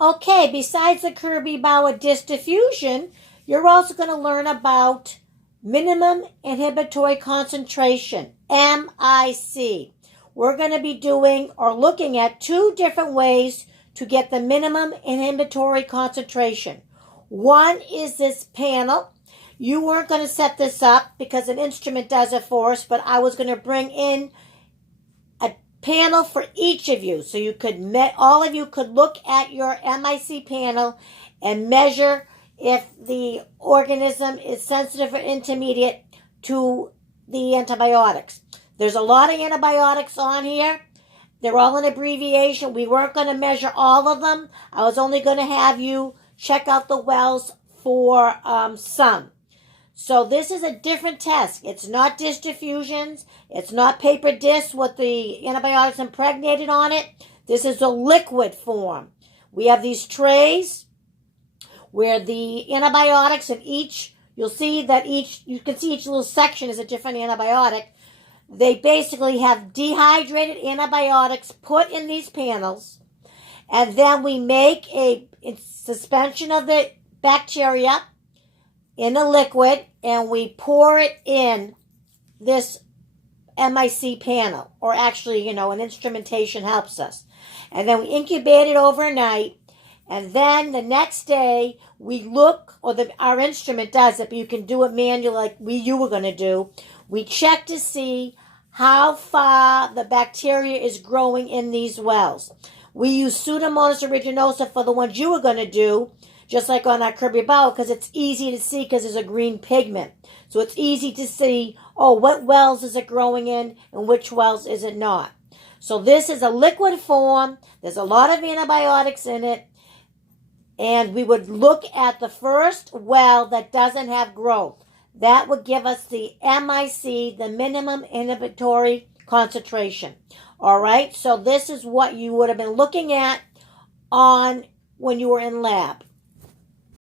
Okay, besides the Kirby-Bauer disc diffusion, you're also going to learn about minimum inhibitory concentration, MIC. We're going to be doing or looking at two different ways to get the minimum inhibitory concentration. One is this panel. You weren't going to set this up because an instrument does it for us, but I was going to bring in a panel for each of you so you could all of you could look at your MIC panel and measure if the organism is sensitive or intermediate to the antibiotics. There's a lot of antibiotics on here. They're all an abbreviation. We weren't going to measure all of them. I was only going to have you check out the wells for some. So this is a different test. It's not disc diffusions. It's not paper discs with the antibiotics impregnated on it. This is a liquid form. We have these trays where the antibiotics in each, you can see each little section is a different antibiotic. They basically have dehydrated antibiotics put in these panels, and then we make a suspension of the bacteria in a liquid, and we pour it in this MIC panel, or actually, an instrumentation helps us. And then we incubate it overnight, and then the next day we look, or our instrument does it, but you can do it manually like you were going to do. We check to see how far the bacteria is growing in these wells. We use Pseudomonas aeruginosa for the ones you were going to do, just like on our Kirby-Bauer, because it's easy to see because there's a green pigment. So it's easy to see, what wells is it growing in and which wells is it not. So this is a liquid form. There's a lot of antibiotics in it. And we would look at the first well that doesn't have growth. That would give us the MIC, the minimum inhibitory concentration. All right, so this is what you would have been looking at when you were in lab.